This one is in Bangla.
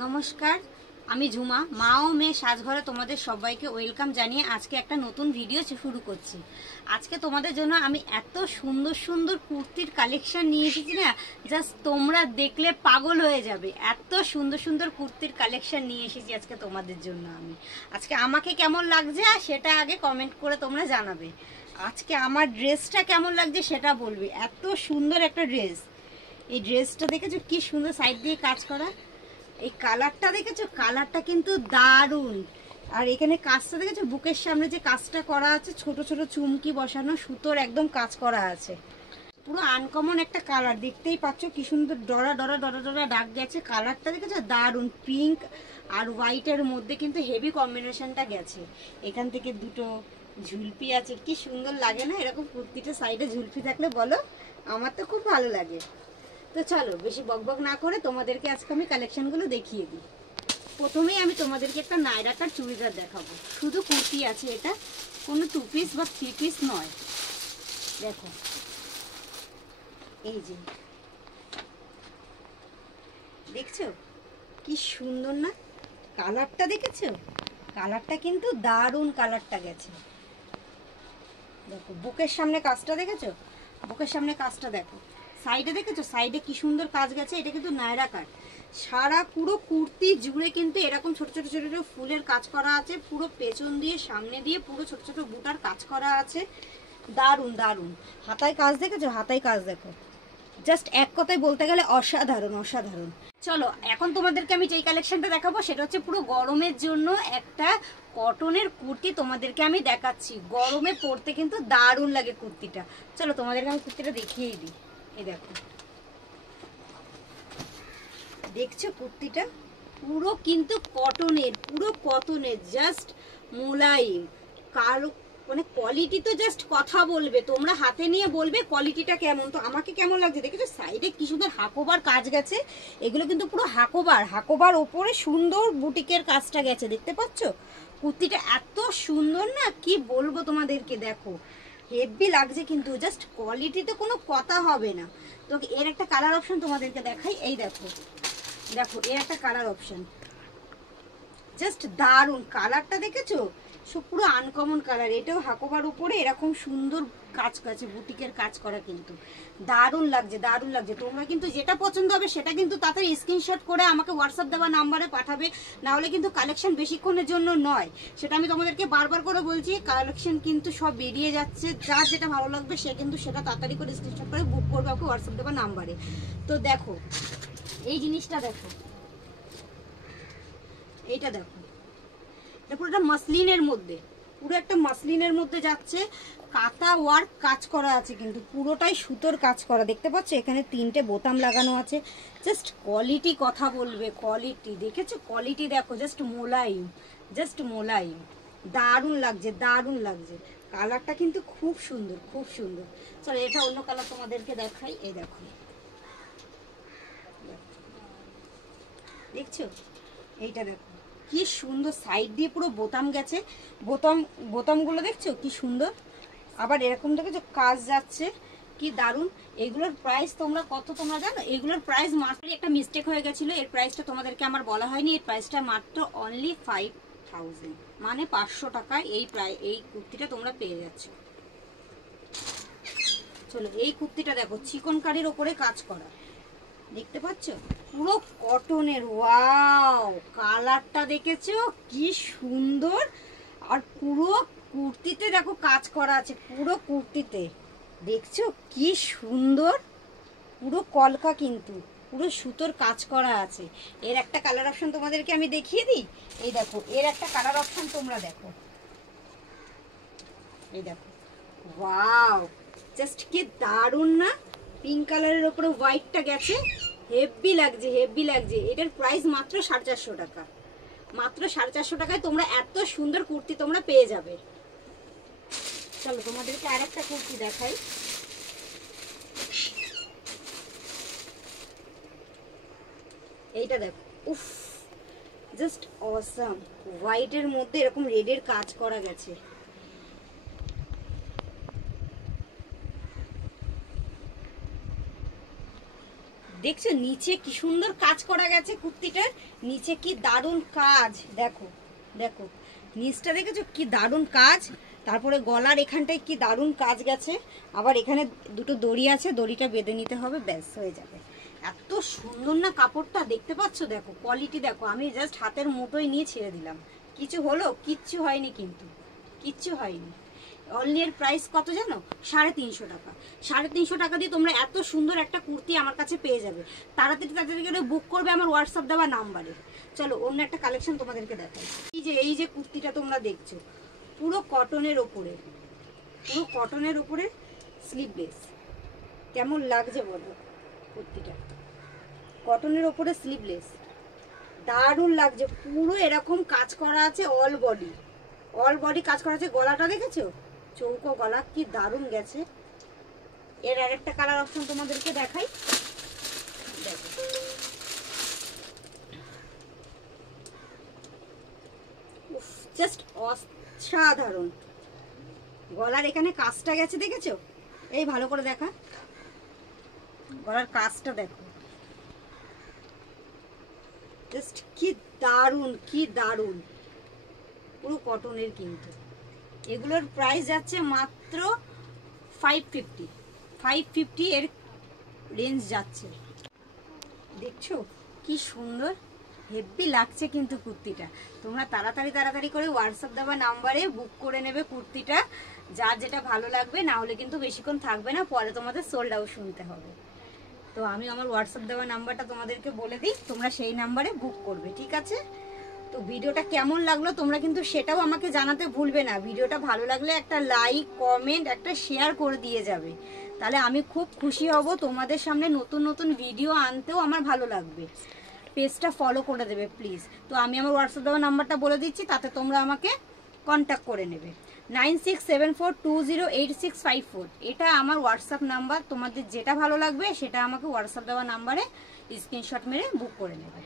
নমস্কার, আমি ঝুমা। মা ও মেয়ে সাজঘরে তোমাদের সবাইকে ওয়েলকাম জানিয়ে আজকে একটা নতুন ভিডিও শুরু করছি। আজকে তোমাদের জন্য আমি এত সুন্দর সুন্দর কুর্তির কালেকশন নিয়ে এসেছি না, জাস্ট তোমরা দেখলে পাগল হয়ে যাবে। এত সুন্দর সুন্দর কুর্তির কালেকশন নিয়ে এসেছি আজকে তোমাদের জন্য। আমি আজকে আমাকে কেমন লাগছে সেটা আগে কমেন্ট করে তোমরা জানাবে। আজকে আমার ড্রেসটা কেমন লাগছে সেটা বলবে। এত সুন্দর একটা ড্রেস, এই ড্রেসটা দেখেছো কি সুন্দর সাইড দিয়ে কাজ করা। এই কালারটা দেখেছো, কালারটা কিন্তু দারুণ। আর এখানে কাজটা দেখেছো, বুকের সামনে যে কাজটা করা আছে, ছোট ছোট চুমকি বসানো, সুতোর একদম কাজ করা আছে। পুরো আনকমন একটা কালার, দেখতেই পাচ্ছ কি সুন্দর ডরা ডরা ডরা ডরা ডাক গেছে। কালারটা দেখেছো দারুণ, পিঙ্ক আর হোয়াইটের মধ্যে কিন্তু হেভি কম্বিনেশনটা গেছে। এখান থেকে দুটো ঝুলপি আছে, কি সুন্দর লাগে না এরকম কুর্তিটা সাইডে ঝুলপি থাকলে? বলো, আমার তো খুব ভালো লাগে। তো চলো বেশি বকবক না করে তোমাদেরকে আজকে আমি কালেকশনগুলো দেখিয়ে দিই। প্রথমেই আমি তোমাদেরকে একটা নায়রা কাট চুড়িদার দেখাবো। শুধু কুর্তি আছে, এটা কোনো 2 পিস বা 3 পিস নয়। দেখো এই যে দেখছো কি সুন্দর না কালারটা? দেখেছো কালারটা কিন্তু দারুণ, কালারটা গেছে। দেখো বুকের সামনে কাজটা দেখেছো, বুকের সামনে কাজটা দেখো। সাইডে দেখেছো, সাইডে কি সুন্দর কাজ গেছে। এটা কিন্তু নায়রা কাট। সারা পুরো কুর্তি জুড়ে কিন্তু এরকম ছোট ছোট ছোট ছোট ফুলের কাজ করা আছে। পুরো পেছন দিয়ে সামনে দিয়ে পুরো ছোট ছোট বুটার কাজ করা আছে। দারুণ দারুণ। হাতায় কাজ দেখেছো, হাতায় কাজ দেখো। জাস্ট এক কথায় বলতে গেলে অসাধারণ অসাধারণ। চলো এখন তোমাদেরকে আমি যেই কালেকশনটা দেখাবো সেটা হচ্ছে পুরো গরমের জন্য একটা কটনের কুর্তি তোমাদেরকে আমি দেখাচ্ছি। গরমে পরতে কিন্তু দারুণ লাগে কুর্তিটা। চলো তোমাদেরকে আমি কুর্তিটা দেখিয়েই দিই। এই দেখো, দেখছো কুর্তিটা পুরো কিন্তু কটনের, পুরো কটনের, জাস্ট মোলায়েম। কালো মানে কোয়ালিটি তো জাস্ট কথা বলবে, তোমরা হাতে নিয়ে বলবে কোয়ালিটিটা কেমন। তো আমাকে কেমন লাগছে দেখেছো, সাইডে কি সুন্দর হাকোবার কাজ গেছে। এগুলো কিন্তু পুরো হাকোবার, হাকোবার ওপরে সুন্দর বুটিকের কাজটা গেছে, দেখতে পাচ্ছ? কুর্তিটা এত সুন্দর না, কি বলবো তোমাদেরকে। দেখো হেভি লাগছে কিন্তু, জাস্ট কোয়ালিটিতে কোনো কথা হবে না। তো এর একটা কালার অপশন তোমাদেরকে দেখাই। এই দেখো, দেখো এর একটা কালার অপশন, জাস্ট দারুণ। কালারটা দেখেছো, সব পুরো আনকমন কালার। এটাও হাকোবার উপরে এরকম সুন্দর কাজ কাছে বুটিকের কাজ করা, কিন্তু দারুণ লাগছে, দারুণ লাগছে। তোমরা কিন্তু যেটা পছন্দ হবে সেটা কিন্তু তাড়াতাড়ি স্ক্রিনশট করে আমাকে হোয়াটসঅ্যাপ দেওয়া নাম্বারে পাঠাবে। না হলে কিন্তু কালেকশন বেশিক্ষণের জন্য নয়, সেটা আমি তোমাদেরকে বারবার করে বলছি। কালেকশন কিন্তু সব বেরিয়ে যাচ্ছে, যার যেটা ভালো লাগবে সে কিন্তু সেটা তাড়াতাড়ি করে স্ক্রিনশট করে বুক করবে আমাকে হোয়াটসঅ্যাপ দেওয়া নাম্বারে। তো দেখো এই জিনিসটা, দেখো এইটা দেখো, এটা পুরো একটা মাসলিনের মধ্যে, পুরো একটা মাসলিনের মধ্যে যাচ্ছে। কাঁথা ওয়ার্ক কাজ করা আছে, কিন্তু পুরোটাই সুতোর কাজ করা, দেখতে পাচ্ছ? এখানে 3টে বোতাম লাগানো আছে। জাস্ট কোয়ালিটি কথা বলবে, কোয়ালিটি দেখেছো? কোয়ালিটি দেখো, জাস্ট মোলায়েম, জাস্ট মোলায়েম। দারুণ লাগছে, দারুণ লাগছে। কালারটা কিন্তু খুব সুন্দর, খুব সুন্দর। চলো এটা অন্য কালার তোমাদেরকে দেখাই। এই দেখো, দেখছো? এইটা দেখো কি সুন্দর, সাইড দিয়ে পুরো বোতাম গেছে। বোতামগুলো দেখছো কি সুন্দর। আবার এরকম দেখেছো কাজ যাচ্ছে, কি দারুণ। এগুলোর প্রাইস তোমরা কত তোমরা জানো? এগুলোর প্রাইস মাত্র একটা মিস্টেক হয়ে গেছিল, এর প্রাইসটা তোমাদেরকে আমার বলা হয়নি। এর প্রাইসটা মাত্র অনলি 5000, মানে 500 টাকায় এই কুর্তিটা তোমরা পেয়ে যাচ্ছ। চলো এই কুর্তিটা দেখো, চিকনকারির ওপরে কাজ করা, দেখতে পাচ্ছ? পুরো কটনের। ওয়াও, কালারটা দেখেছো কি সুন্দর। আর পুরো কুর্তিতে দেখো কাজ করা আছে, পুরো কুর্তিতে দেখছো কি সুন্দর। পুরো কলকা, কিন্তু পুরো সুতোর কাজ করা আছে। এর একটা কালার অপশন তোমাদেরকে আমি দেখিয়ে দিই। এই দেখো এর একটা কালার অপশন তোমরা দেখো, এই দেখো। ওয়াও, জাস্ট কি দারুণ না? পিঙ্ক কালারের উপরে হোয়াইটটা গেছে, হেভি লাগছে, হেভি লাগছে। এটার প্রাইস মাত্র 450 টাকা। মাত্র 450 টাকায় তোমরা এত সুন্দর কুর্তি তোমরা পেয়ে যাবে। চলো তোমাদেরকে আর একটা কুর্তি দেখাই। এইটা দেখো, উফ, জাস্ট অসাম। হোয়াইটের মধ্যে এরকম রেডের কাজ করা গেছে। দেখছো নিচে কি সুন্দর কাজ করা গেছে কুর্তিটার, নিচে কি দারুণ কাজ, দেখো দেখো নিচটা দেখেছো কি দারুণ কাজ। তারপরে গলার এখানটায় কি দারুণ কাজ গেছে, আবার এখানে দুটো দড়ি আছে, দড়িটা বেঁধে নিতে হবে, ব্যাস হয়ে যাবে। এত সুন্দর না কাপড়টা, দেখতে পাচ্ছ, দেখো কোয়ালিটি দেখো। আমি জাস্ট হাতের মুঠোয় নিয়ে ছেড়ে দিলাম, কিছু হলো? কিচ্ছু হয়নি, কিন্তু কিচ্ছু হয়নি। অনলি এর প্রাইস কত জানো? 350 টাকা। 350 টাকা দিয়ে তোমরা এত সুন্দর একটা কুর্তি আমার কাছে পেয়ে যাবে। তাড়াতাড়ি তাড়াতাড়ি করে বুক করবে আমার হোয়াটসঅ্যাপ দেওয়া নাম্বারে। চলো অন্য একটা কালেকশন তোমাদেরকে দেখাই। এই যে কুর্তিটা তোমরা দেখছো, পুরো কটনের ওপরে, পুরো কটনের ওপরে স্লিভলেস। কেমন লাগছে বলো কুর্তিটা? কটনের ওপরে স্লিভলেস, দারুণ লাগছে। পুরো এরকম কাজ করা আছে, অল বডি কাজ করা আছে। গলাটা দেখেছো? চৌকো গলা, কি দারুণ গেছে। এর আরেকটা কালার অপশন তোমাদেরকে দেখাই, দেখো জাস্ট অসাধারণ। গলার এখানে কাজটা গেছে, দেখেছো? এই ভালো করে দেখা, গলার কাজটা দেখো, জাস্ট কি দারুণ, কি দারুণ। পুরো কটনের, কিন্তু এগুলোর প্রাইস যাচ্ছে মাত্র 550 এর রেঞ্জ যাচ্ছে। দেখছো কি সুন্দর, হেভি লাগছে কিন্তু কুর্তিটা। তোমরা তাড়াতাড়ি করে হোয়াটসঅ্যাপ দেওয়া নাম্বারে বুক করে নেবে কুর্তিটা, যার যেটা ভালো লাগবে। না হলে কিন্তু বেশিক্ষণ থাকবে না, পরে তোমাদের সোল্ড আউট শুনতে হবে। তো আমি আমার হোয়াটসঅ্যাপ দেওয়া নাম্বারটা তোমাদেরকে বলে দিই, তোমরা সেই নাম্বারে বুক করবে, ঠিক আছে? তো ভিডিওটা কেমন লাগলো তোমরা কিন্তু সেটাও আমাকে জানাতে ভুলবে না। ভিডিওটা ভালো লাগলে একটা লাইক, কমেন্ট, একটা শেয়ার করে দিয়ে যাবে, তাহলে আমি খুব খুশি হব। তোমাদের সামনে নতুন নতুন ভিডিও আনতেও আমার ভালো লাগবে। পেজটা ফলো করে দেবে প্লিজ। তো আমি আমার হোয়াটসঅ্যাপ দেওয়া নাম্বারটা বলে দিচ্ছি, তাতে তোমরা আমাকে কন্ট্যাক্ট করে নেবে। 9674208654, এটা আমার হোয়াটসঅ্যাপ নাম্বার। তোমাদের যেটা ভালো লাগবে সেটা আমাকে হোয়াটসঅ্যাপ দেওয়া নাম্বারে স্ক্রিনশট মেরে বুক করে নেবে।